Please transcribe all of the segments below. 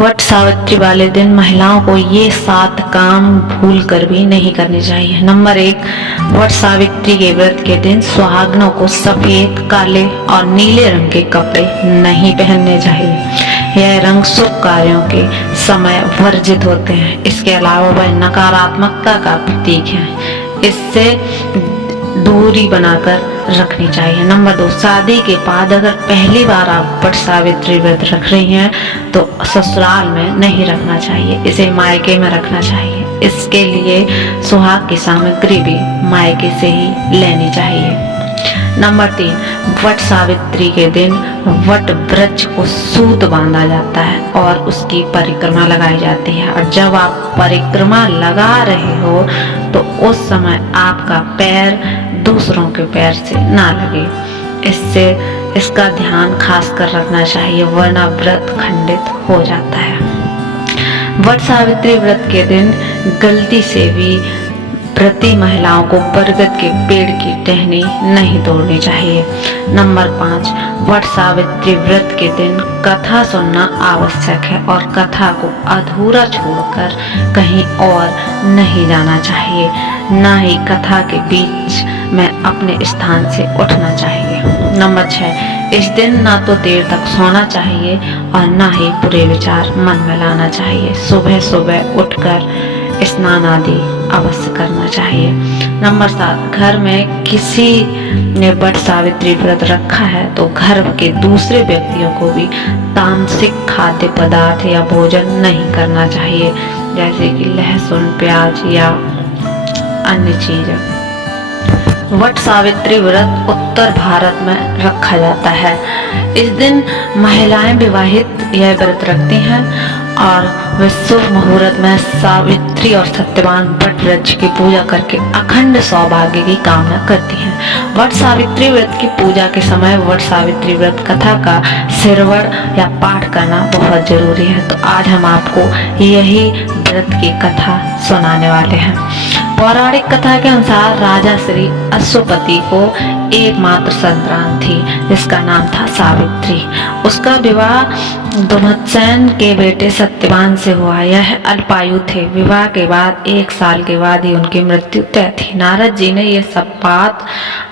वट सावित्री वाले दिन महिलाओं को ये 7 काम भूल कर भी नहीं करने चाहिए। नंबर 1, वट सावित्री के व्रत के दिन सुहागनों को सफेद, काले और नीले रंग के कपड़े नहीं पहनने चाहिए। यह रंग शुभ कार्यों के समय वर्जित होते हैं। इसके अलावा वह नकारात्मकता का प्रतीक है, इससे दूरी बनाकर रखनी चाहिए। नंबर 2, शादी के बाद अगर पहली बार आप वट सावित्री व्रत रख रही हैं तो ससुराल में नहीं रखना चाहिए, इसे मायके में रखना चाहिए। इसके लिए सुहाग की सामग्री भी मायके से ही लेनी चाहिए। नंबर 3, वट सावित्री के दिन वट वृक्ष को सूत बांधा जाता है और उसकी परिक्रमा लगाई जाती है। और जब आप परिक्रमा लगा रहे हो तो उस समय आपका पैर दूसरों के पैर से ना लगे, इसका ध्यान खास कर रखना चाहिए, वरना व्रत खंडित हो जाता है। वट सावित्री व्रत के दिन गलती से भी व्रती महिलाओं को बरगद के पेड़ की टहनी नहीं तोड़नी चाहिए। नंबर 5, वट सावित्री व्रत के दिन कथा सुनना आवश्यक है और कथा को अधूरा छोड़कर कहीं और नहीं जाना चाहिए। ना ही कथा के बीच में अपने स्थान से उठना चाहिए। नंबर 6, इस दिन ना तो देर तक सोना चाहिए और ना ही बुरे विचार मन में लाना चाहिए। सुबह सुबह उठकर स्नान आदि अवश्य करना चाहिए। नंबर 7, घर में किसी ने वट सावित्री व्रत रखा है तो घर के दूसरे व्यक्तियों को भी तामसिक खाद्य पदार्थ या भोजन नहीं करना चाहिए, जैसे कि लहसुन, प्याज या अन्य चीजें। वट सावित्री व्रत उत्तर भारत में रखा जाता है। इस दिन महिलाएं विवाहित यह व्रत रखती हैं और वे शुभ मुहूर्त में सावित्री और सत्यवान वट वृक्ष की पूजा करके अखंड सौभाग्य की कामना करती हैं। वट सावित्री व्रत की पूजा के समय वट सावित्री व्रत कथा का श्रवण या पाठ करना बहुत जरूरी है। तो आज हम आपको यही व्रत की कथा सुनाने वाले हैं। पौराणिक कथा के अनुसार राजा श्री अश्वपति को एकमात्र संतान थी जिसका नाम था सावित्री। उसका विवाह दुमत्सेन के बेटे सत्यवान से हुआ। यह अल्पायु थे। विवाह के बाद 1 साल के बाद ही उनकी मृत्यु तय थी। नारद जी ने यह सब बात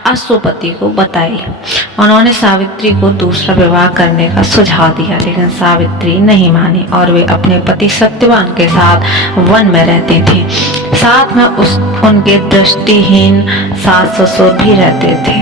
अश्वपति को बताई। उन्होंने सावित्री को दूसरा विवाह करने का सुझाव दिया, लेकिन सावित्री नहीं मानी और वे अपने पति सत्यवान के साथ वन में रहती थी। साथ में उनके दृष्टिहीन सास ससुर भी रहते थे।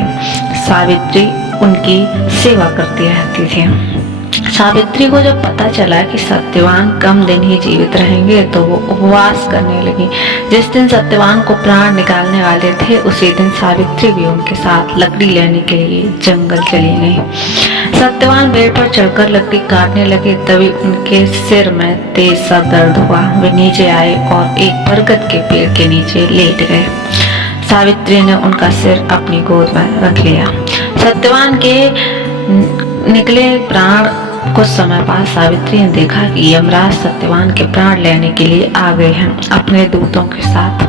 सावित्री उनकी सेवा करती रहती थी। सावित्री को जब पता चला कि सत्यवान कम दिन ही जीवित रहेंगे तो वो उपवास करने लगी। जिस दिन सत्यवान को प्राण निकालने वाले थे उसी दिन सावित्री भी उनके साथ लकड़ी लेने के लिए जंगल चली गई। सत्यवान पेड़ पर चढ़कर लकड़ी काटने लगे, तभी उनके सिर में तेज सा दर्द हुआ। वे नीचे आए और एक बरगद के पेड़ के नीचे लेट गए। सावित्री ने उनका सिर अपनी गोद में रख लिया। सत्यवान के निकले प्राण कुछ समय बाद सावित्री ने देखा कि यमराज सत्यवान के प्राण लेने के लिए आ गए हैं अपने दूतों के साथ।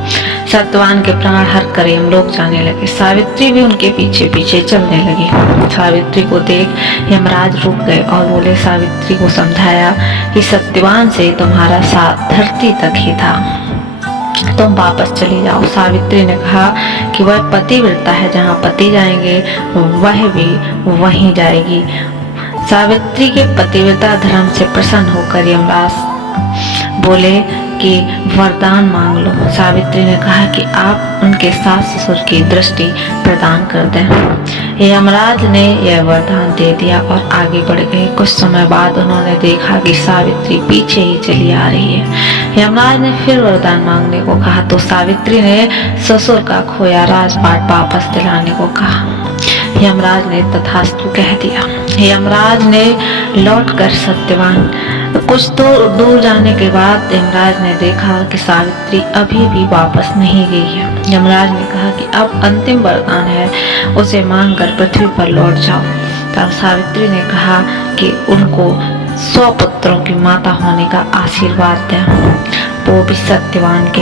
सत्यवान के प्राण हर कर यमलोक जाने लगे। सावित्री भी उनके पीछे पीछे चलने लगी। सावित्री को देख यमराज रुक गए और बोले, सावित्री को समझाया कि सत्यवान से तुम्हारा साथ धरती तक ही था, तुम वापस चली जाओ। सावित्री ने कहा कि वह पतिव्रता है, जहाँ पति जाएंगे वह भी वहीं जाएगी। सावित्री के पतिव्रता धर्म से प्रसन्न होकर यमराज बोले कि वरदान मांग लो। सावित्री ने कहा कि आप उनके सास ससुर की दृष्टि प्रदान कर दें। यमराज ने यह वरदान दे दिया और आगे बढ़ गए। कुछ समय बाद उन्होंने देखा कि सावित्री पीछे ही चली आ रही है। यमराज ने फिर वरदान मांगने को कहा तो सावित्री ने ससुर का खोया राजपाट वापस दिलाने को कहा। यमराज ने तथास्तु कह दिया। यमराज ने लौटकर सत्यवान कुछ तो दूर जाने के बाद यमराज ने देखा कि सावित्री अभी भी वापस नहीं गई है। यमराज ने कहा कि अब अंतिम वरदान है, उसे मांगकर पृथ्वी पर लौट जाओ। तब सावित्री ने कहा कि उनको 100 पुत्रों की माता होने का आशीर्वाद दें, वो भी सत्यवान के।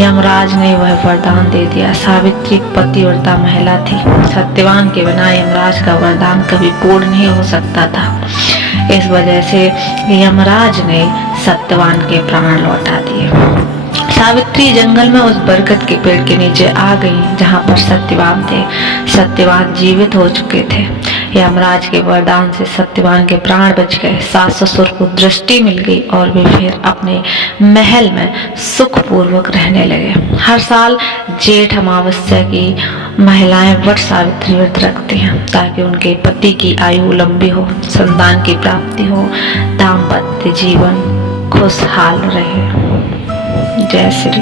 यमराज ने वह वरदान दे दिया। सावित्री पतिव्रता महिला थी। सत्यवान के बिना यमराज का वरदान कभी पूर्ण नहीं हो सकता था। इस वजह से यमराज ने सत्यवान के प्राण लौटा दिए। सावित्री जंगल में उस बरगद के पेड़ के नीचे आ गई जहां पर सत्यवान थे। सत्यवान जीवित हो चुके थे। यमराज के वरदान से सत्यवान के प्राण बच गए। सास ससुर को दृष्टि मिल गई और वे फिर अपने महल में सुखपूर्वक रहने लगे। हर साल जेठ अमावस्या की महिलाएं वट सावित्री व्रत रखती हैं ताकि उनके पति की आयु लंबी हो, संतान की प्राप्ति हो, दाम्पत्य जीवन खुशहाल रहे। जय श्री